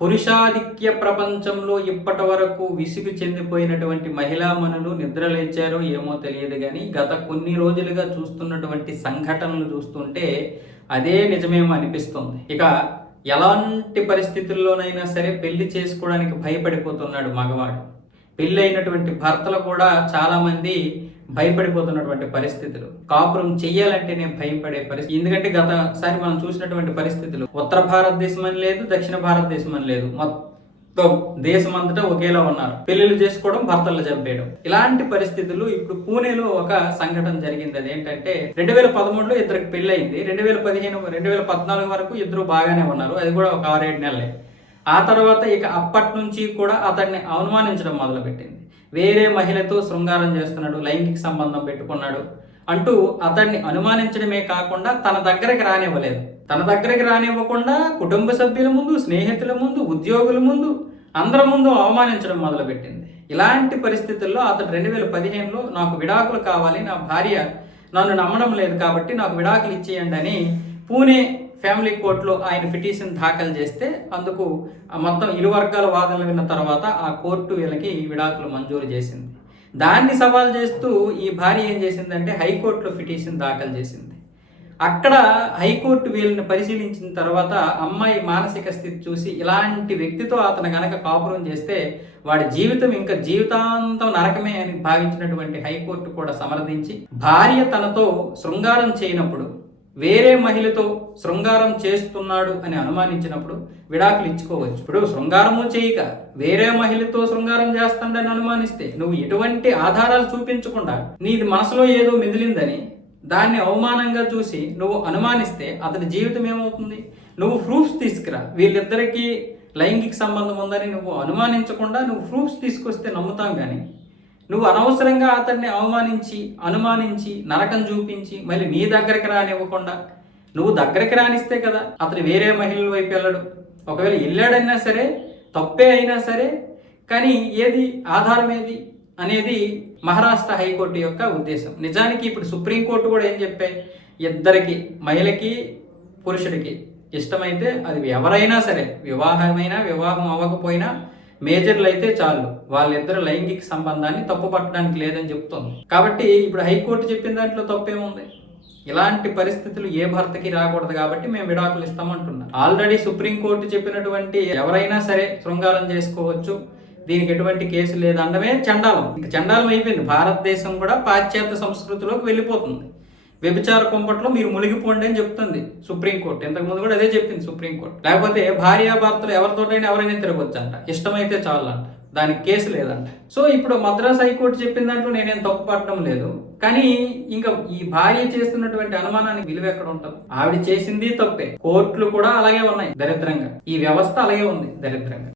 పురుషాధిక్య ప్రపంచంలో ఇప్పటి వరకు విసుగు చెందిపోయినటువంటి మహిళామణులు నిద్రలేచారో ఏమో తెలియదు కానీ గత కొన్ని రోజులుగా చూస్తున్నటువంటి సంఘటనలు చూస్తుంటే అదే నిజమేమో అనిపిస్తుంది. ఇక ఎలాంటి పరిస్థితుల్లోనైనా సరే పెళ్ళి చేసుకోవడానికి భయపడిపోతున్నాడు మగవాడు. పెళ్ళైనటువంటి భర్తలు కూడా చాలామంది భయపడిపోతున్నటువంటి పరిస్థితులు. కాపురం చెయ్యాలంటేనే భయపడే పరిస్థితి. ఎందుకంటే గతసారి మనం చూసినటువంటి పరిస్థితులు. ఉత్తర భారతదేశం అని లేదు దక్షిణ భారతదేశం అని లేదు. మొత్తం దేశం అంతటా ఒకేలా ఉన్నారు. పెళ్ళిళ్ళు చేసుకోవడం భర్తలు చంపేయడం. ఇలాంటి పరిస్థితులు ఇప్పుడు పూణేలో ఒక సంఘటన జరిగింది. అదేంటంటే రెండు వేల పదమూడులో ఇద్దరికి పెళ్ళి అయింది రెండు వేల పదిహేను రెండు వేల పద్నాలుగు వరకు ఇద్దరు బాగానే ఉన్నారు. అది కూడా ఒక ఆరేడు నెలలే. ఆ తర్వాత ఇక అప్పటి నుంచి కూడా అతన్ని అవమానించడం మొదలుపెట్టింది. వేరే మహిళతో శృంగారం చేస్తున్నాడు లైంగిక సంబంధం పెట్టుకున్నాడు అంటూ అతన్ని అనుమానించడమే కాకుండా తన దగ్గరికి రానివ్వలేదు. తన దగ్గరికి రానివ్వకుండా కుటుంబ సభ్యుల ముందు స్నేహితుల ముందు ఉద్యోగుల ముందు అందరి ముందు అవమానించడం మొదలుపెట్టింది. ఇలాంటి పరిస్థితుల్లో అతను రెండు వేల పదిహేనులో నాకు విడాకులు కావాలి నా భార్య నన్ను నమ్మడం లేదు కాబట్టి నాకు విడాకులు ఇచ్చేయండి అని పూణే ఫ్యామిలీ కోర్టులో ఆయన పిటిషన్ దాఖలు చేస్తే అందుకు మొత్తం ఇరు వర్గాల వాదనలు విన్న తర్వాత ఆ కోర్టు వీళ్ళకి విడాకులు మంజూరు చేసింది. దాన్ని సవాల్ చేస్తూ ఈ భార్య ఏం చేసిందంటే హైకోర్టులో పిటిషన్ దాఖలు చేసింది. అక్కడ హైకోర్టు వీళ్ళని పరిశీలించిన తర్వాత అమ్మాయి మానసిక స్థితి చూసి ఇలాంటి వ్యక్తితో అతను కనుక కాపురం చేస్తే వాడి జీవితం ఇంకా జీవితాంతం నరకమే అని భావించినటువంటి హైకోర్టు కూడా సమర్థించి భార్య తనతో శృంగారం చేయనప్పుడు వేరే మహిళతో శృంగారం చేస్తున్నాడు అని అనుమానించినప్పుడు విడాకులు ఇచ్చుకోవచ్చు. ఇప్పుడు శృంగారము చేయక వేరే మహిళతో శృంగారం చేస్తాడని అనుమానిస్తే నువ్వు ఎటువంటి ఆధారాలు చూపించకుండా నీది మనసులో ఏదో మిగిలిందని దాన్ని అవమానంగా చూసి నువ్వు అనుమానిస్తే అతని జీవితం ఏమవుతుంది? నువ్వు ప్రూఫ్స్ తీసుకురా. వీళ్ళిద్దరికీ లైంగిక సంబంధం ఉందని నువ్వు అనుమానించకుండా నువ్వు ప్రూఫ్స్ తీసుకొస్తే నమ్ముతాం కానీ నువ్వు అనవసరంగా అతన్ని అవమానించి అనుమానించి నరకం చూపించి మళ్ళీ నీ దగ్గరికి రానివ్వకుండా నువ్వు దగ్గరికి రానిస్తే కదా అతను వేరే మహిళల వైపు వెళ్ళడు. ఒకవేళ వెళ్ళాడైనా సరే తప్పే అయినా సరే కానీ ఏది ఆధారం ఏది అనేది మహారాష్ట్ర హైకోర్టు యొక్క ఉద్దేశం. నిజానికి ఇప్పుడు సుప్రీంకోర్టు కూడా ఏం చెప్పాయి ఇద్దరికి మహిళకి పురుషుడికి ఇష్టమైతే అది ఎవరైనా సరే వివాహమైనా వివాహం అవ్వకపోయినా మేజర్లు అయితే చాలు. వాళ్ళిద్దరు లైంగిక సంబంధాన్ని తప్పు పట్టడానికి లేదని చెప్తుంది. కాబట్టి ఇప్పుడు హైకోర్టు చెప్పిన దాంట్లో తప్పేముంది? ఇలాంటి పరిస్థితులు ఏ భర్తకి రాకూడదు కాబట్టి మేము విడాకులు ఇస్తామంటున్నాం. ఆల్రెడీ సుప్రీంకోర్టు చెప్పినటువంటి ఎవరైనా సరే శృంగారం చేసుకోవచ్చు. దీనికి ఎటువంటి కేసు లేదు అండమే చండాలం. ఇంకా చండాలం అయిపోయింది. భారతదేశం కూడా పాశ్చాత్య సంస్కృతిలోకి వెళ్ళిపోతుంది. వ్యభిచార కుంపట్లో మీరు మునిగిపోండి అని చెప్తుంది సుప్రీంకోర్టు. ఇంతకుముందు కూడా అదే చెప్పింది సుప్రీంకోర్టు. లేకపోతే భార్యాభర్తలు ఎవరితోటైనా ఎవరైనా తిరగొచ్చు అంట ఇష్టమైతే చాలంట. దానికి కేసు లేదంట. సో ఇప్పుడు మద్రాస్ హైకోర్టు చెప్పిన దాంట్లో నేనేం తప్పు పడడం లేదు. కానీ ఇంకా ఈ భార్య చేస్తున్నటువంటి అనుమానానికి విలువ ఎక్కడ ఉంటుంది? ఆవిడ చేసింది తప్పే. కోర్టులు కూడా అలాగే ఉన్నాయి దరిద్రంగా. ఈ వ్యవస్థ అలాగే ఉంది దరిద్రంగా.